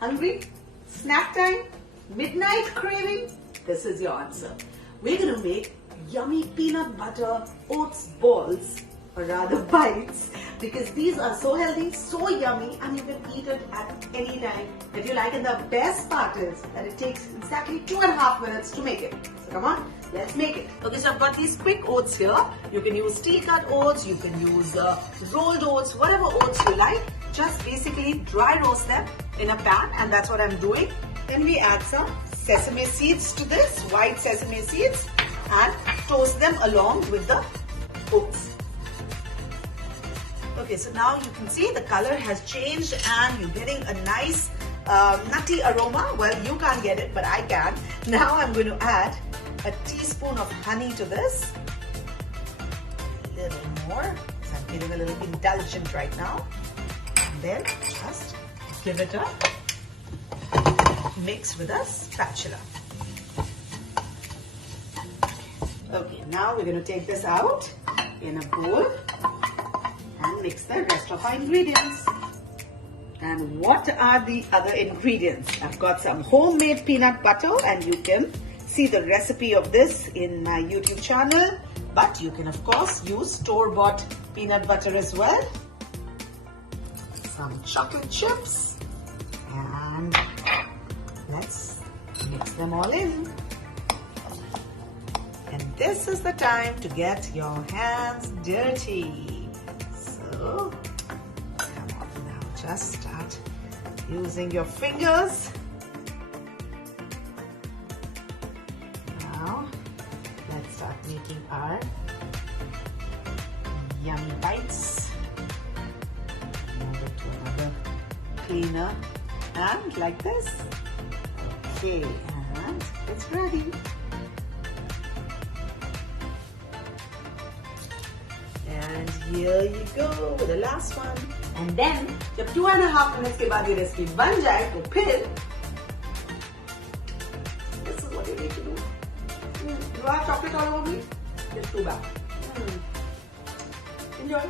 Hungry? Snack time? Midnight craving? This is your answer. We're going to make yummy peanut butter oats balls, or rather bites, because these are so healthy, so yummy, and you can eat it at any time that you like. And the best part is that it takes exactly 2.5 minutes to make it. So come on, let's make it. Okay, so I've got these quick oats here. You can use tea cut oats, you can use rolled oats, whatever oats you like. Just basically dry roast them in a pan, and that's what I'm doing. Then we add some sesame seeds to this, white sesame seeds, and toast them along with the oats. Okay, so now you can see the color has changed and you're getting a nice nutty aroma. Well, you can't get it, but I can. Now I'm going to add a teaspoon of honey to this. A little more. So I'm feeling a little indulgent right now. And then just give it a mix with a spatula. Okay, now we're going to take this out in a bowl and mix the rest of our ingredients. And what are the other ingredients? I've got some homemade peanut butter, and you can see the recipe of this in my YouTube channel. But you can of course use store-bought peanut butter as well. Some chocolate chips, and let's mix them all in. And this is the time to get your hands dirty. So, come on now, just start using your fingers. Now, let's start making our yummy bites. Move it to another cleaner, and like this. Okay, and it's ready. And here you go with the last one. And then जब 2.5 minutes के बाद ये recipe बन जाए तो फिर this is what you need to do. You have chocolate all over me? It's too bad. Enjoy.